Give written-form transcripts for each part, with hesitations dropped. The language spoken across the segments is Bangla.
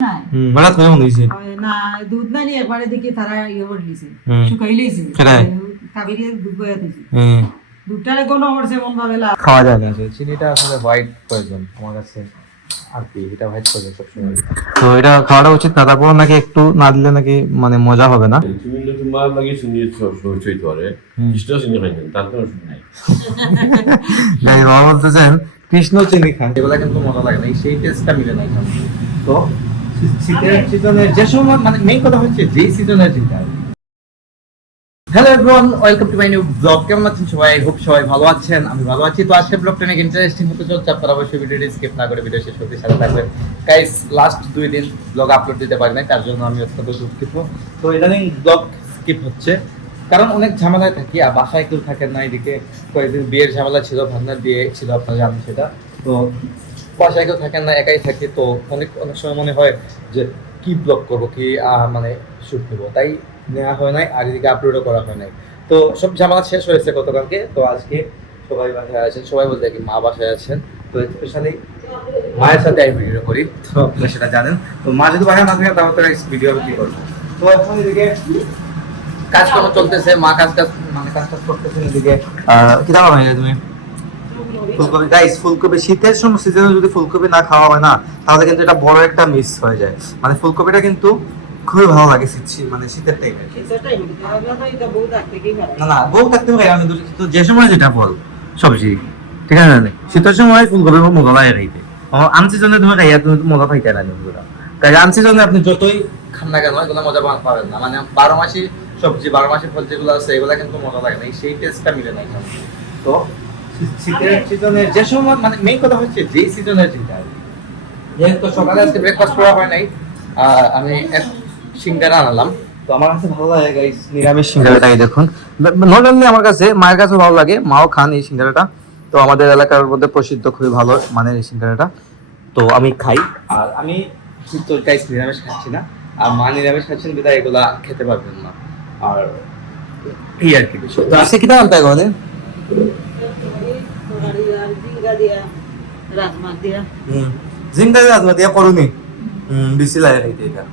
হঠাৎ করে মনে হইছে না দুধ না নিয়ে একবারে দেখি তারা ইয়ে করে দিছে শুকাই লইছে কাবিরে দুধ বয়া দিছে দুধটারে কোনো করছে মন ভাবে খাওয়া যায় না চিনিটা আসলে হোয়াইট পয়জন আমার কাছে আর কি এটা হোয়াইট পয়জন সবসময় তো এটা খাওয়াটা উচিত না তারপর নাকি একটু না দিলে নাকি মানে মজা হবে না তুমি তোমার লাগে শুনিয়ে সহ্যই করে কৃষ্ণ চিনি খাইছেন তার কোনো শুনি নাই গাই বাবা বলতেছেন কৃষ্ণ চিনি খান এগুলা কিন্তু মজা লাগে না সেই টেস্টটা মিলে না তো শীতের সিজনে যে সময় মানে মেইন কথা হচ্ছে যে সিজনের চিন্তা hello everyone welcome to my new blog কেমন আছেন সবাই হোপ সবাই ভালো আছেন আমি ভালো আছি তো আজকে ব্লগটা অনেক ইন্টারেস্টিং হতে চলছে আপনারা অবশ্যই ভিডিওটি স্কিপ না করে ভিডিও শেষ করতে সাথে থাকবেন গাইস লাস্ট 2 দিন ব্লগ আপলোড দিতে পারি না তার জন্য আমি অত্যন্ত দুঃখিত তো ইদানিং ব্লগ স্কিপ হচ্ছে কারণ অনেক ঝামেলায় থাকি আর বাসায় কেউ থাকেন না এদিকে কয়েকদিন বিয়ের ঝামেলা ছিল ভান্ডার দিয়ে ছিল আপনারা জানেন সেটা তো বাসায় কেউ থাকেন না একাই থাকি তো অনেক সময় মনে হয় যে কি ব্লগ করবো কি মানে শুট নেবো তাই নেওয়া হয় নাই আর এদিকে আপলোডও করা হয় নাই তো সব ঝামেলা শেষ হয়েছে গতকালকে তো আজকে সবাই বাসায় আছেন সবাই বলতে কি মা বাসায় আছেন তো স্পেশালি মায়ের সাথে আমি ভিডিও করি তো আপনারা সেটা জানেন তো মা যদি বাসায় না থাকে তাহলে তো ভিডিও কি করবো তো এখন এদিকে কাজকর্ম চলতেছে মা কাজ করতেছেন এদিকে কি দাও ভাই তুমি ফুলকপি গাইস ফুলকপি শীতের সময় সিজনে যদি ফুলকপি না খাওয়া হয় না তাহলে কিন্তু এটা বড় একটা মিস হয়ে যায় মানে ফুলকপিটা কিন্তু খুবই ভালো লাগে মানে শীতের টাইমে না বউ থাকতে খাই আমি তো যে সময় যেটা ফল সবজি ঠিক আছে না শীতের সময় ফুলকপি মজা লাগে খাইতে আনসিজনে তুমি খাইয়া তুমি মজা পাইতে না তাই আনসিজনে আপনি যতই খান না কেন এগুলো মজা পাবেন না মানে 12 মাসি সবজি 12 মাসি ফল যেগুলো আছে এগুলো কিন্তু মজা লাগে না সেই টেস্টটা মিলে না তো শীতের সিজনে যে সময় মানে মেইন কথা হচ্ছে যে সিজনের চিন্তা যেহেতু সকালে আজকে ব্রেকফাস্ট করা হয় নাই আমি সিঙ্গারা আনলাম তো আমার কাছে ভালো লাগে গাইস নিরামিষ সিঙ্গারাটাই দেখুন নট অনলি আমার কাছে মায়ের কাছে ভালো লাগে মাও খান এই সিঙ্গারাটা তো আমাদের এলাকার মধ্যে প্রসিদ্ধ খুবই ভালো মানে এই সিঙ্গারাটা তো আমি খাই আর আমি তো গাইস নিরামিষ খাচ্ছি না আর মা নিরামিষ খাচ্ছেন বিধায় এগুলা খেতে পারবেন না আর এই আর কি বিষয় তো আজকে কি দাম তাই গনে জিঙ্গা দিয়ে রাজমা দিয়ে করুনি বেশি লাগে খাইতে এটা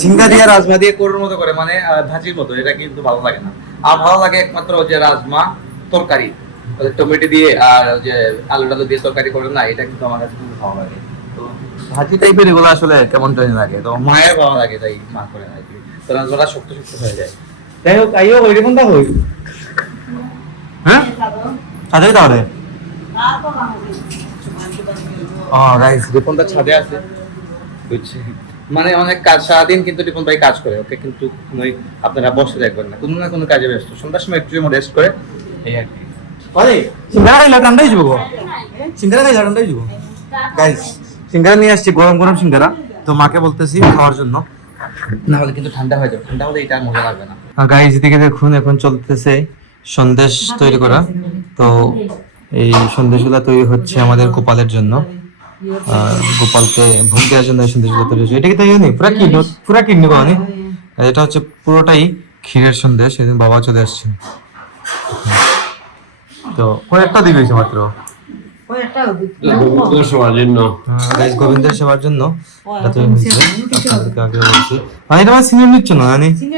ঝিঙ্গা দিয়ে রাজমা দিয়ে কোরোর মতো করে মানে ভাজির মতো এটা কিন্তু ভালো লাগে না আর ভালো লাগে একমাত্র যে রাজমা তরকারি টমেটো দিয়ে আর যে আলু টালু দিয়ে তরকারি করে না এটা কিন্তু আমার কাছে খুব ভালো লাগে তো ভাজি টাইপের এগুলো আসলে কেমন জানি লাগে তো মায়ের ভালো লাগে তাই মা করে আর কি তো রাজমাটা শক্ত শক্ত হয়ে যায় যাই হোক আইও ওই রকমটা হই হ্যাঁ ছাদে তাহলে গাইস রিপনটা ছাদে আছে বুঝছি মানে অনেক কাজ সারাদিন কিন্তু রিপন ভাই কাজ করে ওকে কিন্তু আপনারা বসে দেখবেন না কোনো না কোনো কাজে ব্যস্ত সন্ধ্যার সময় একটু রেস্ট করে এই আর কি বলে সিঙ্গারা খাইলে ঠান্ডাই যাবো সিঙ্গারা খাইলে ঠান্ডাই যাবো গাইস সিঙ্গারা নিয়ে আসছি গরম গরম সিঙ্গারা তো মাকে বলতেছি খাওয়ার জন্য না হলে কিন্তু ঠান্ডা হয়ে যাবে ঠান্ডা হলে এটা মজা লাগবে না গাইস এদিকে দেখুন এখন চলতেছে সন্দেশ তৈরি করা তো এই সন্দেশগুলো তৈরি হচ্ছে আমাদের গোপালের জন্য গোপালকে ভোগ দেওয়ার জন্য এই সন্দেশগুলো তৈরি হচ্ছে এটা কি তাই জানি পুরা কিডনি পাওনি এটা হচ্ছে পুরোটাই ক্ষীরের সন্দেশ সেদিন বাবা চলে আসছে তো কয়েকটা দিক হয়েছে মাত্র গোবিন্দের সেবার জন্য মানে এটা সিনিয়র নিচ্ছ না জানি ঠিক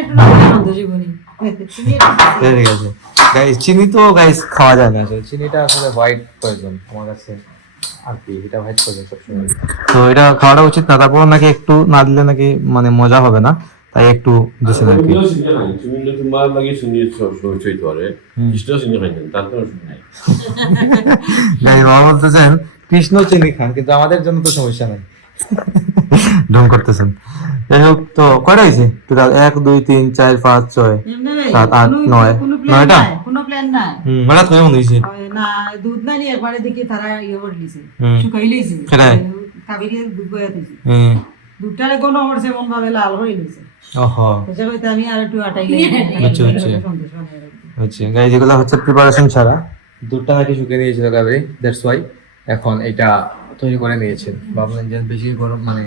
আছে গাইস চিনি তো গাইস খাওয়া যায় না চিনিটা আসলে হোয়াইট পয়জন আমার কাছে আর কি এটা হোয়াইট পয়জন সবসময় তো এটা খাওয়াটা উচিত না তারপর নাকি একটু না দিলে নাকি মানে মজা হবে না তাই একটু দিছেন আর কি তুমি তোমার লাগে শুনিয়ে সহ্যই করে কৃষ্ণ চিনি খাইছেন তার কোনো শুনি নাই গাইস বাবা বলতেছেন কৃষ্ণ চিনি খান কিন্তু আমাদের জন্য তো সমস্যা নাই ঢং করতেছেন যাই হোক তো কয়টা হয়েছে টোটাল 1 2 3 4 5 6 7 8 9 9টা কোনো প্ল্যান নাই হঠাৎ করে মনে হয়েছে না দুধ না নিয়ে একবারে দেখি তারা ইয়ে করে দিছে শুকাই লইছে কাবিরে দুধ বয়া দিছে দুধটারে কোনো করছে মন ভাবে লাল হয়ে গেছে ওহো সেটা কইতে আমি আর একটু আটাইলে আচ্ছা গাইস এগুলা হচ্ছে প্রিপারেশন ছাড়া দুধটা নাকি শুকিয়ে নিয়েছিল কাবিরে দ্যাটস ওয়াই এখন এটা তৈরি করে নিয়েছেন ভাবলেন যে বেশি গরম মানে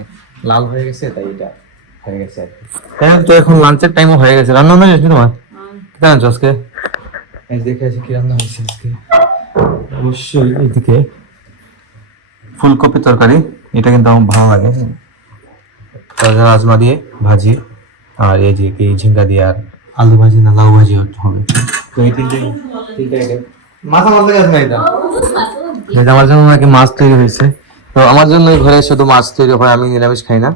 লাল হয়ে গেছে তাই এটা হয়ে গেছে আর কি তো এখন লাঞ্চের টাইমও হয়ে গেছে রান্না হয়ে গেছে তোমার কেন আজকে দেখে আসি কি রান্না হয়েছে আজকে অবশ্যই এদিকে ফুলকপি তরকারি এটা কিন্তু আমার ভালো লাগে। তাজা রাজমা দিয়ে ভাজি, আর এই যে কি ঝিঙ্গা দিয়ে, আর আলু ভাজি না লাউ ভাজি হবে। তো এই তিনটে আইটেম। মাথা বলতে গেছে না এটা, আমার জন্য নাকি মাছ তৈরি হয়েছে। তো আমার জন্য ঘরে শুধু মাছ তৈরি হয়, আমি নিরামিষ খাই না,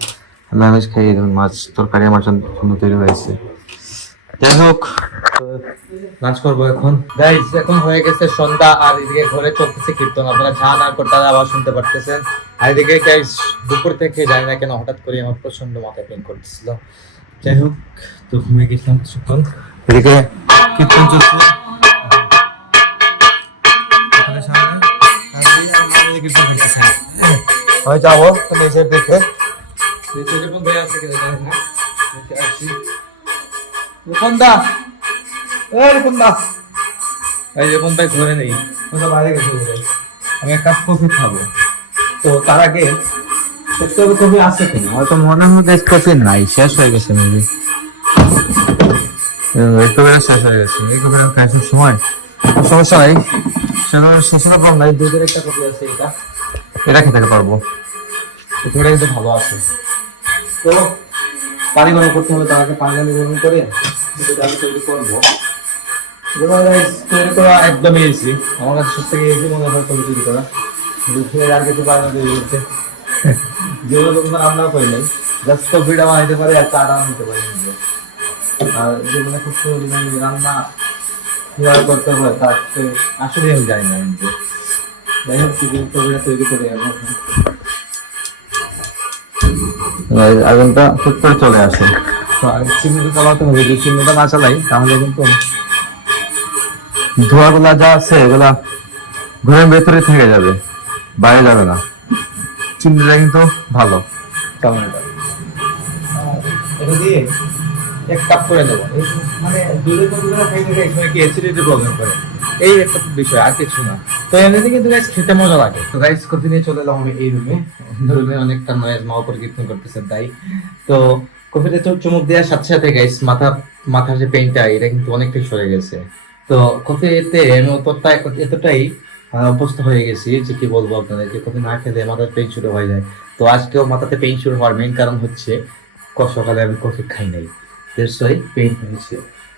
আমি আমিষ খাই। এই মাছ তরকারি আমার জন্য তৈরি হয়েছে। যাই হোক, লাঞ্চ করবো এখন গাইস। এখন হয়ে গেছে সন্ধ্যা, আর এদিকে ঘরে চলতেছে কীর্তন, আপনারা ঝান আর করতারা আওয়াজ শুনতে পারতেছেন। আর এদিকে গাইস দুপুর থেকে জানি না কেন হঠাৎ করে আমার প্রচন্ড মাথা পেন করতেছিল। যাই হোক, তো ঘুমিয়ে গেছিলাম কিছুক্ষণ, এদিকে কীর্তন চলছে। আমি যাবো তো নিজের দেখে রূপন ভাই আছে কিনা জানি না, দেখে আসি। রূপন দা, রূপন দা, এই রূপন ভাই ঘরে নেই, বাইরে গেছে। আমি এক কাপ কফি খাবো, তো তার আগে দেখতে হবে কফি আছে কিনা। হয়তো মনে হয় কফি নাই, শেষ হয়ে গেছে মেবি, শেষ হয়ে গেছে। এই কফি খাই সব সময়, সমস্যা নাই, সেটা শেষের কম নাই। দুধের একটা কফি আছে, এটা খেতে পারবো, এটা কিন্তু ভালো আছে। তো পানি গরম করতে হবে, তার আগে পানি গরম করে আমি তৈরি করবো। তৈরি করা একদমই ইজি, আমার কাছে সব থেকে ইজি মনে হয় কফি তৈরি করা। দুধের আর কিছু পানি তৈরি করতে, যেগুলো কোনো রান্নাও করি নাই, জাস্ট কফিটা বানাইতে পারি আর চাটা নিতে পারি নিজে। আর যেগুলো খুব রান্না কিভাবে করতে হয় তার আসলে আমি জানি না নিজে। যাই হোক, কফিটা তৈরি করে আগুনটা খুব করে চলে আসে। তো চিমনিটা চালাতে হবে, যদি চিমনিটা না চালাই তাহলে কিন্তু ধোঁয়াগুলা যা আছে এগুলা ঘরের ভেতরে থেকে যাবে, বাইরে যাবে না। চিমনিটা কিন্তু ভালো চালানোটা। এটা দিয়ে এক কাপ করে দেবো, মানে দুধের কফিগুলো খাইতে খাই সময় কি অ্যাসিডিটি প্রবলেম করে, এই একটা বিষয়, আর কিছু না। তো এমনিতে কিন্তু গাইস খেতে মজা লাগে। তো গাইস কফি নিয়ে চলে এলাম আমি এই রুমে অনেকটা নয়েজ মা উপরে কীর্তন করতেছে তাই। তো কফিতে তো চুমুক দেওয়ার সাথে সাথে গাইস মাথার যে পেইনটা এটা কিন্তু অনেকটাই সরে গেছে। তো কফিতে আমি এতটাই অভ্যস্ত হয়ে গেছি যে কি বলবো আপনাদের, যে কফি না খেলে মাথার পেইন শুরু হয়ে যায়। তো আজকেও মাথাতে পেইন শুরু হওয়ার মেইন কারণ হচ্ছে সকালে আমি কফি খাই নাই, পেইন হয়েছে।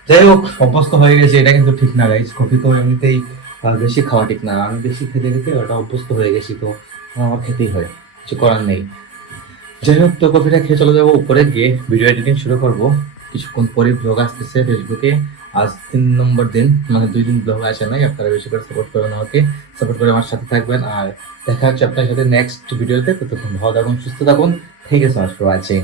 যাই হোক, অভ্যস্ত হয়ে গেছে, এটা কিন্তু ঠিক না গাইস। কফি তো এমনিতেই বেশি খাওয়া ঠিক না, আমি বেশি খেতে খেতে ওটা অভ্যস্ত হয়ে গেছি, তো আমার খেতেই হয়, কিছু করার নেই। যাই হোক, তো কফিটা খেয়ে চলে যাবো উপরে গিয়ে ভিডিও এডিটিং শুরু করবো। কিছুক্ষণ পরে ব্লগ আসতেছে ফেসবুকে, আজ 3 নম্বর দিন, মানে 2 দিন ব্লগ আসে নাই। আপনারা বেশি করে সাপোর্ট করবেন, আমাকে সাপোর্ট করে আমার সাথে থাকবেন, আর দেখা হচ্ছে আপনার সাথে নেক্সট ভিডিওতে। ততক্ষণ ভালো থাকুন, সুস্থ থাকুন। Thank you so much for watching.